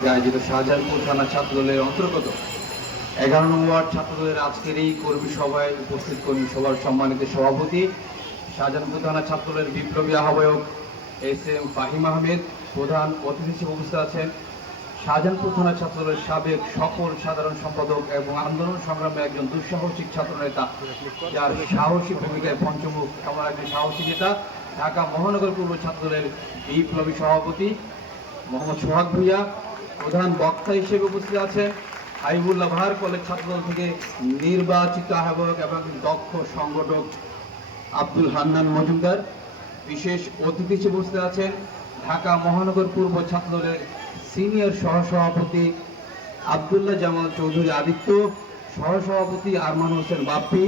আয়োজিত শাহজাহানপুর থানা ছাত্রদলের অন্তর্গত এগারো নম্বর ছাত্রদলের আজকের এই কর্মী সভায় উপস্থিত কর্মী সভার সম্মানিত সভাপতি শাহজাহানপুর থানা ছাত্রদলের বিপ্লবী আহ্বায়ক এস এম ফাহিম আহমেদ, প্রধান অতিথি হিসেবে উপস্থিত আছেন। শাহজাহানপুর থানা ছাত্রদলের সাবেক সকল সাধারণ সম্পাদক এবং আন্দোলন সংগ্রামে একজন দুঃসাহসিক ছাত্রনেতা, যার সাহসী ভূমিকায় পঞ্চমুখ এমন একজন সাহসী নেতা, ঢাকা মহানগর পূর্ব ছাত্রদলের বিপ্লবী সভাপতি মোহাম্মদ সোহাগ ভুইয়া প্রধান বক্তা হিসেবে উপস্থিত আছেন হাইবুল্লাহ বাহার কলেজ ছাত্রদল থেকে নির্বাচিত আহ্বায়ক এবং দক্ষ সংগঠক আব্দুল হান্নান মজুমদার। বিশেষ অতিথি হিসেবে উপস্থিত আছেন ঢাকা মহানগর পূর্ব ছাত্রদলের সিনিয়র সহসভাপতি আবদুল্লাহ জামাল চৌধুরী আদিত্য, সহসভাপতি আরমান হোসেন বাপ্পি,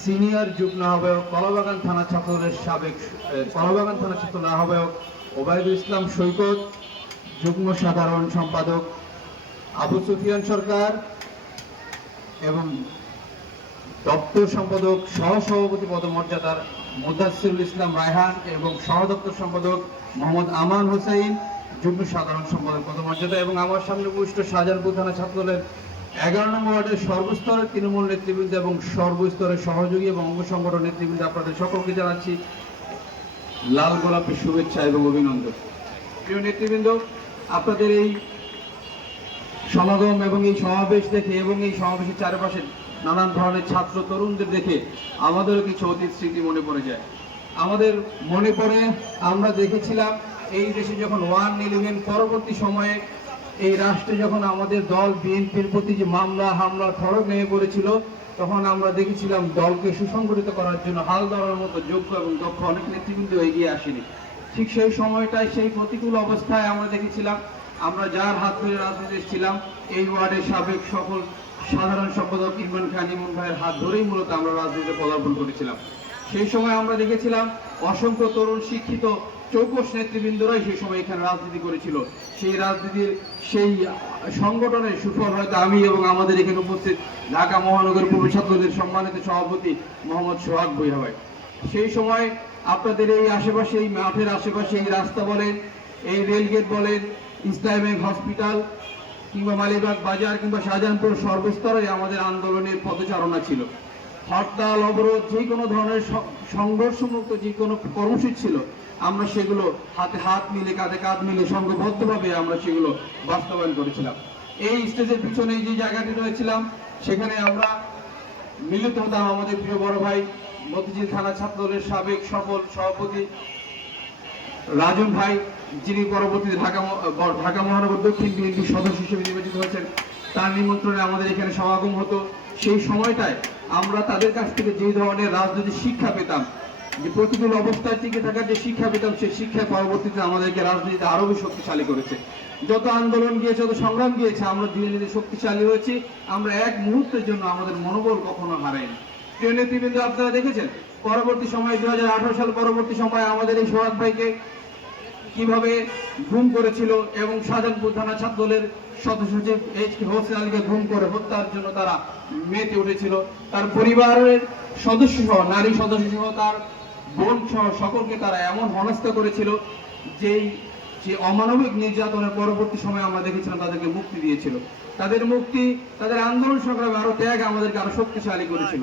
সিনিয়র যুগ্ম আহ্বায়ক কলাবাগান থানা ছাত্রদলের সাবেক কলাবাগান থানা ছাত্রদলের আহ্বায়ক ওবায়দুল ইসলাম সৈকত যুগ্ম সাধারণ সম্পাদক আবু সুফিয়ান সরকার এবং দপ্তর সম্পাদক, সহসভাপতি পদমর্যাদার মুদাসিরুল ইসলাম রায়হান এবং সহদপ্তর সম্পাদক মোহাম্মদ আমান হোসেন, যুগ্ম সাধারণ সম্পাদক পদমর্যাদা এবং আমার সামনে উপস্থিত শাহজাহানপুর থানা ছাত্রদলের এগারো নম্বর ওয়ার্ডের সর্বস্তরের তৃণমূল নেতৃবৃন্দ এবং সর্বস্তরের সহযোগী এবং অঙ্গ সংগঠন নেতৃবৃন্দ আপনাদের সকলকে জানাচ্ছি লাল গোলাপের শুভেচ্ছা এবং অভিনন্দন। প্রিয় নেতৃবৃন্দ আপনাদের এই সমাগম এবং এই সমাবেশ দেখে এবং এই সমাবেশের চারপাশে নানান ধরনের ছাত্র তরুণদের দেখে আমাদেরও কিছু অতীত স্মৃতি মনে পড়ে যায়। আমাদের মনে পড়ে, আমরা দেখেছিলাম এই দেশে যখন ওয়ান ইলেভেন পরবর্তী সময়ে এই রাষ্ট্রে যখন আমাদের দল বিএনপির প্রতি যে মামলা, হামলা খড়গ নেমে পড়েছিল, তখন আমরা দেখেছিলাম দলকে সুসংগঠিত করার জন্য হাল ধরার মতো যোগ্য এবং দক্ষ অনেক নেতৃবৃন্দ এগিয়ে আসেনি। ঠিক সেই সময়টায়, সেই প্রতিকূল অবস্থায় আমরা দেখেছিলাম, আমরা যার হাত ধরে রাজনীতি ছিলাম এই ওয়ার্ডের সাবেক সকল সাধারণ সম্পাদক ইমরান খান ইমন ভাইয়ের হাত ধরেই মূলত আমরা রাজনীতিতে পদার্পণ করেছিলাম। সেই সময় আমরা দেখেছিলাম, অসংখ্য তরুণ শিক্ষিত চৌকস নেতৃবৃন্দরাই সেই সময় এখানে রাজনীতি করেছিল। সেই রাজনীতির সেই সংগঠনের সুফল হয়তো আমি এবং আমাদের এখানে উপস্থিত ঢাকা মহানগর পূর্ব ছাত্রদের সম্মানিত সভাপতি মোহাম্মদ সোহাগ ভাই। সেই সময় আপনাদের এই আশেপাশে, এই মাঠের আশেপাশে, এই রাস্তা বলেন, এই রেলগেট বলেন ইসলামিক হসপিটাল কিংবা মালিবাগ বাজার কিংবা শাহজাহানপুর সর্বস্তরে আমাদের আন্দোলনের পদচারণা ছিল। হরতাল, অবরোধ, যে কোনো ধরনের সংঘর্ষমুক্ত যে কোনো কর্মসূচি ছিল, আমরা সেগুলো হাতে হাত মিলে, কাঁধে কাঁধ মিলে সংঘবদ্ধভাবে আমরা সেগুলো বাস্তবায়ন করেছিলাম। এই স্টেজের পিছনে যে জায়গাটি রয়েছিলাম, সেখানে আমরা মিলিত হতাম আমাদের প্রিয় বড় ভাই মতিঝিল থানা ছাত্রদলের সাবেক সফল সভাপতি রাজন ভাই, যিনি পরবর্তীতে ঢাকা ঢাকা মহানগর দক্ষিণ বিএনপির সদস্য হিসেবে নির্বাচিত হয়েছেন, তার নিমন্ত্রণে আমাদের এখানে সমাগম হতো। সেই সময়টায় আমরা তাদের কাছ থেকে যে ধরনের রাজনৈতিক শিক্ষা পেতাম, যে প্রতিকূল অবস্থায় টিকে থাকার যে শিক্ষা পেতাম, সেই শিক্ষা পরবর্তীতে আমাদেরকে রাজনীতিতে আরও বেশি শক্তিশালী করেছে। যত আন্দোলন গিয়েছে, যত সংগ্রাম গিয়েছে, আমরা ধীরে ধীরে শক্তিশালী হয়েছি। আমরা এক মুহূর্তের জন্য আমাদের মনোবল কখনো হারাইনি প্রিয় নেতৃবৃন্দ আপনারা দেখেছেন? পরবর্তী সময় দু সাল পরবর্তী সময় আমাদের এই সোহাগ ভাইকে কীভাবে গুম করেছিল এবং শাহজাহানপুর থানা ছাত্রদলের সদস্য সচিব এইচ কে হোসেন আলীকে গুম করে হত্যার জন্য তারা মেতে উঠেছিল। তার পরিবারের সদস্য সহ নারী সদস্য সহ তার বোন সহ সকলকে তারা এমন হেনস্থা করেছিল যেই, যে অমানবিক নির্যাতনের পরবর্তী সময় আমরা দেখেছিলাম তাদেরকে মুক্তি দিয়েছিল। তাদের মুক্তি, তাদের আন্দোলন সংগ্রামে আরও ত্যাগ আমাদেরকে আরও শক্তিশালী করেছিল।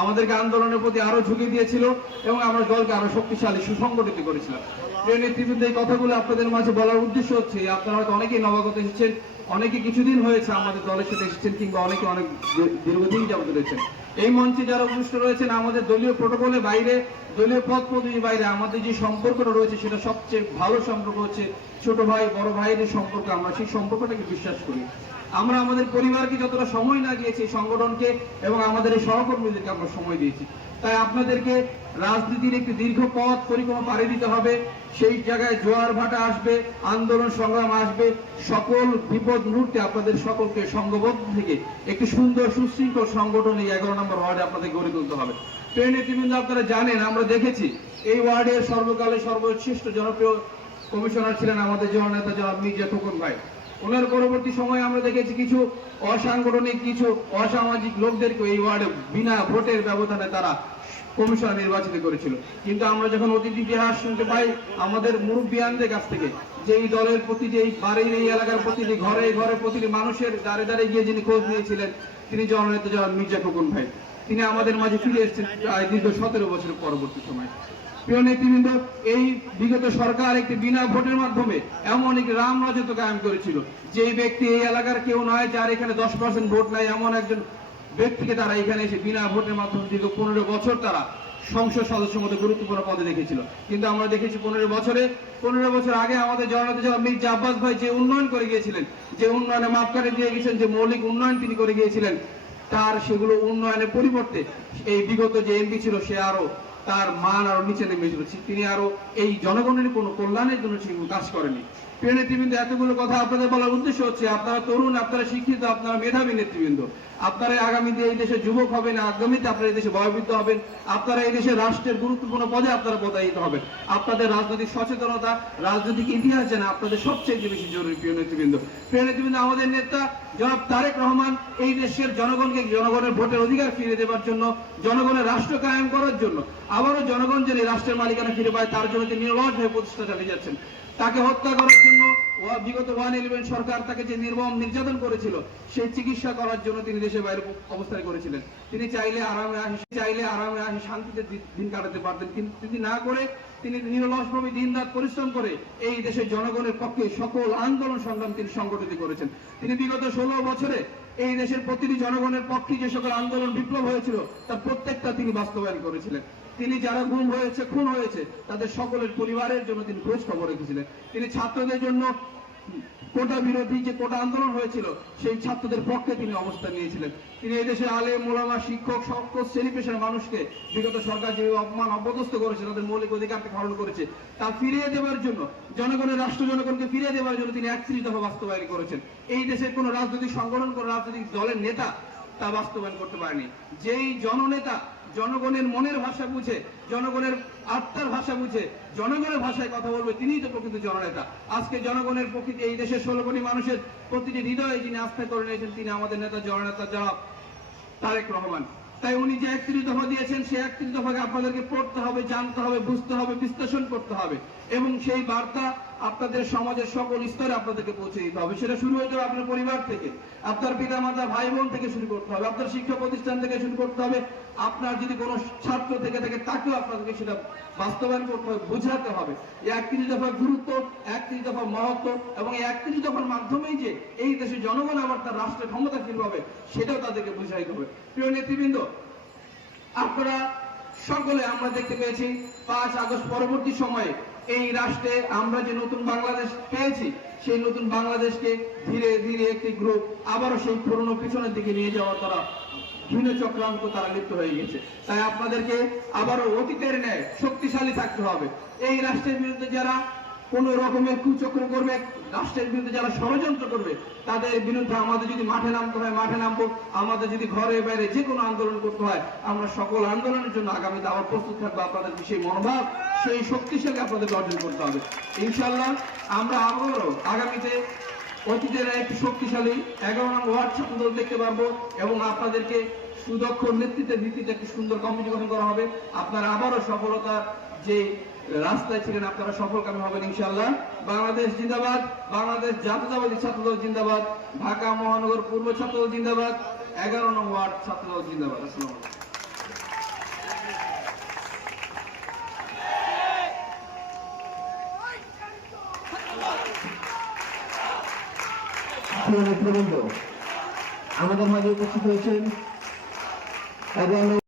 আমাদেরকে আন্দোলনের প্রতি আরও ঝুঁকি দিয়েছিল এবং আমরা দলকে আরও শক্তিশালী, সুসংগঠিত করেছিলাম। প্রিয় নেতৃবৃন্দ, এই কথাগুলো আপনাদের মাঝে বলার উদ্দেশ্য হচ্ছে, আপনারা হয়তো অনেকেই নবাগত এসেছেন, অনেকে কিছুদিন হয়েছে আমাদের দলের সাথে এসেছেন কিংবা অনেকে অনেক দীর্ঘদিন যাবত রয়েছেন। এই মঞ্চে যারা উপস্থিত রয়েছেন, আমাদের দলীয় প্রোটোকলের বাইরে, দলীয় পদ পদবীর বাইরে, আমাদের যে সম্পর্কটা রয়েছে সেটা সবচেয়ে ভালো সম্পর্ক হচ্ছে ছোট ভাই, বড় ভাইয়ের সম্পর্ক, আমরা সেই সম্পর্কটাকে বিশ্বাস করি। আমরা আমাদের পরিবারকে যতটা সময় এই সংগঠনকে এবং আমাদের এই সহকর্মীদেরকে আমরা সময় দিয়েছি। তাই আপনাদেরকে রাজনীতির একটি দীর্ঘ পথ পরিক্রমা পাড়ি দিতে হবে। সেই জায়গায় জোয়ার ভাটা আসবে, আন্দোলন সংগ্রাম আসবে। সকল বিপদ মুহূর্তে আপনাদের সকলকে সংঘবদ্ধ থেকে একটি সুন্দর সুশৃঙ্খল সংগঠন এই এগারো নম্বর ওয়ার্ডে আপনাদের গড়ে তুলতে হবে। ট্রেন নেতৃবৃন্দ, আপনারা জানেন, আমরা দেখেছি এই ওয়ার্ডের সর্বকালে সর্বশ্রেষ্ঠ জনপ্রিয় কমিশনার ছিলেন আমাদের জননেতা জনাব মির্জা খোকন ভাই। ওনার পরবর্তী সময়ে আমরা দেখেছি কিছু অসাংগঠনিক, কিছু অসামাজিক লোকদেরকে এই ওয়ার্ডে বিনা ভোটের ব্যবধানে তারা কমিশনার নির্বাচিত করেছিল। কিন্তু আমরা যখন অতীত ইতিহাস শুনতে পাই, আমাদের মুরব্বিয়ানদের কাছ থেকে, যে এই দলের প্রতিটি এই বাড়ির এই এলাকার প্রতিটি ঘরে ঘরে প্রতিটি মানুষের দাঁড়ে দাঁড়ে গিয়ে যিনি খোঁজ নিয়েছিলেন, তিনি জননেতা মির্জা খোকন ভাই। তিনি আমাদের মাঝে ফিরে এসেছেন প্রায় দীর্ঘ সতেরো বছর পরবর্তী সময়। প্রিয় নেতৃবৃন্দ, এই বিগত সরকার একটি বিনা ভোটের মাধ্যমে এমন একটি রাম রাজত্ব কায়েম করেছিল যে ব্যক্তি এই এলাকার কেউ নয় যার এখানে দশ পার্সেন্ট ভোট নাই, এমন একজন ব্যক্তিকে তারা এখানে এসে বিনা ভোটের মাধ্যমে দীর্ঘ পনেরো বছর তারা সংসদ সদস্যের মধ্যে গুরুত্বপূর্ণ পদে দেখেছিল। কিন্তু আমরা দেখেছি পনেরো বছরে, পনেরো বছর আগে আমাদের জননেতা জনাব মির্জা আব্বাস ভাই যে উন্নয়ন করে গিয়েছিলেন, যে উন্নয়নে মাপকাঠি দিয়ে গেছেন, যে মৌলিক উন্নয়ন তিনি করে গিয়েছিলেন তার সেগুলো উন্নয়নের পরিবর্তে এই বিগত যে এমপি ছিল সে আরও তার মান আরও নিচে নেমেছিল তিনি আরও এই জনগণের কোনো কল্যাণের জন্য সেগুলো কাজ করেনি। প্রিয় নেতৃবৃন্দ, এতগুলো কথা আপনাদের বলার উদ্দেশ্য হচ্ছে, আপনারা তরুণ, আপনারা শিক্ষিত, আপনারা মেধাবী নেতৃবৃন্দ। আপনারা আগামীতে এই দেশে যুবক হবেন, আগামীতে আপনারা এই দেশে বয়োবৃদ্ধ হবেন, আপনারা এই দেশে রাষ্ট্রের গুরুত্বপূর্ণ পদে আপনারা পদায়িত হবেন। আপনাদের রাজনৈতিক সচেতনতা, রাজনৈতিক ইতিহাস জানা আপনাদের সবচেয়ে বেশি জরুরি, প্রিয় নেতৃবৃন্দ। প্রিয় নেতৃবৃন্দ, আমাদের নেতা জনাব তারেক রহমান এই দেশের জনগণকে জনগণের ভোটের অধিকার ফিরে দেওয়ার জন্য, জনগণের রাষ্ট্র কায়েম করার জন্য আবারও জনগণ যেন রাষ্ট্রের মালিকানা ফিরে পায়, তার জন্য তিনি নির্লজ হয়ে প্রচেষ্টা চালিয়ে যাচ্ছেন তাকে হত্যা করার জন্য বিগত ওয়ান ইলেভেন সরকার তাকে যে নির্মম নির্যাতন করেছিল, সেই চিকিৎসা করার জন্য তিনি দেশের বাইরে অবস্থান করেছিলেন। তিনি চাইলে আরামে আসি চাইলে আরামে আসি শান্তিতে দিন কাটাতে পারতেন। কিন্তু তিনি না করে, তিনি নিরলসভাবে দিন রাত পরিশ্রম করে এই দেশের জনগণের পক্ষে সকল আন্দোলন সংগ্রাম তিনি সংগঠিত করেছেন। তিনি বিগত ষোলো বছরে এই দেশের প্রতিটি জনগণের পক্ষে যে সকল আন্দোলন বিপ্লব হয়েছিল, তার প্রত্যেকটা তিনি বাস্তবায়ন করেছিলেন। তিনি যারা গুম হয়েছে, খুন হয়েছে, তাদের সকলের পরিবারের জন্য তিনি খোঁজ খবর রেখেছিলেন। তিনি ছাত্রদের জন্য কোটা বিরোধী যে কোটা আন্দোলন হয়েছিল, সেই ছাত্রদের পক্ষে তিনি অবস্থান নিয়েছিলেন। তিনি এদেশের আলে মোলামা শিক্ষক সকল শ্রেণি পেশার মানুষকে বিগত সরকার যে অপমান অপদস্থ করেছে, তাদের মৌলিক অধিকারকে হরণ করেছে, তা ফিরিয়ে দেওয়ার জন্য, জনগণের, রাষ্ট্র জনগণকে ফিরিয়ে দেওয়ার জন্য তিনি একত্রিশ দফা বাস্তবায়ন করেছেন। এই দেশের কোন রাজনৈতিক সংগঠন, কোন রাজনৈতিক দলের নেতা তা বাস্তবায়ন করতে পারেনি। যেই জননেতা জনগণের মনের ভাষা বুঝে, জনগণের আত্মার ভাষা বুঝে, জনগণের ভাষায় কথা বলবে, তিনিই তো প্রকৃত জননেতা। আজকে জনগণের প্রকৃতি এই দেশের ষোলো কোটি মানুষের প্রতিটি হৃদয়ে যিনি আস্থা করে নিয়েছেন, তিনি আমাদের নেতা, জননেতা জনাব তারেক রহমান। তাই উনি যে একত্রিশ দফা দিয়েছেন, সেই একত্রিশ দফাকে আপনাদেরকে পড়তে হবে, জানতে হবে, বুঝতে হবে, বিশ্লেষণ করতে হবে। এবং সেই বার্তা আপনাদের সমাজের সকল স্তরে আপনাদেরকে পৌঁছে দিতে হবে। সেটা শুরু হয়ে যাবে আপনার পরিবার থেকে, আপনার পিতা মাতা ভাই বোন থেকে শুরু করতে হবে, আপনার শিক্ষা প্রতিষ্ঠান থেকে শুরু করতে হবে, আপনার যদি কোনো ছাত্র থেকে থাকে, তাকেও আপনাদেরকে সেটা বাস্তবায়ন করতে হবে, বোঝাতে হবে। একত্রিশ দফার গুরুত্ব, একত্রিশ দফার মহত্ব এবং এই একত্রিশ দফার মাধ্যমেই যে এই দেশের জনগণ আবার তার রাষ্ট্রের ক্ষমতা ফিরবে হবে সেটাও তাদেরকে বুঝাইতে হবে। প্রিয় নেতৃবৃন্দ, আপনারা সকলে আমরা দেখতে পেয়েছি, পাঁচ আগস্ট পরবর্তী সময়ে এই রাষ্ট্রে আমরা যে নতুন বাংলাদেশ পেয়েছি, সেই নতুন বাংলাদেশকে ধীরে ধীরে একটি গ্রুপ আবারও সেই পুরনো পিছনের দিকে নিয়ে যাওয়ার তারা ঘৃণ চক্রান্ত তারা লিপ্ত হয়ে গেছে। তাই আপনাদেরকে আবারও অতীতের ন্যায় শক্তিশালী থাকতে হবে। এই রাষ্ট্রের বিরুদ্ধে যারা কোন রকমের কুচক্র করবে, রাষ্ট্রের বিরুদ্ধে যারা ষড়যন্ত্র করবে, তাদের বিরুদ্ধে আমাদের যদি মাঠে নামতে হয়, মাঠে নামবো। আমাদের যদি ঘরে বাইরে যে কোনো আন্দোলন করতে হয়, আমরা সকল আন্দোলনের জন্য আগামীতে আবার প্রস্তুত থাকব। আপনাদের সেই মনোভাব, সেই শক্তিশালী আপনাদের অর্জন করতে হবে। ইনশাল্লাহ আমরা আবারও আগামীতে অতীতের একটি শক্তিশালী এগারো নং ওয়ার্ড ছাত্র দেখতে পারব এবং আপনাদেরকে সুদক্ষ নেতৃত্বের ভিত্তিতে একটি সুন্দর কমিটি গঠন করা হবে। আপনারা আবারও সফলতার যে রাস্তায় ছিলেন, আপনারা সফলকামী হবেন ইনশাল্লাহ বাংলাদেশ জিন্দাবাদ, বাংলাদেশ জাতীয়তাবাদী ছাত্রদল জিন্দাবাদ, ঢাকা মহানগর পূর্ব ছাত্রদল জিন্দাবাদ, এগারো নং ওয়ার্ড ছাত্রদল জিন্দাবাদ। আসসালামু প্রিয় নেতৃবৃন্দ আমাদের মাঝে উপস্থিত হয়েছেন। এগারো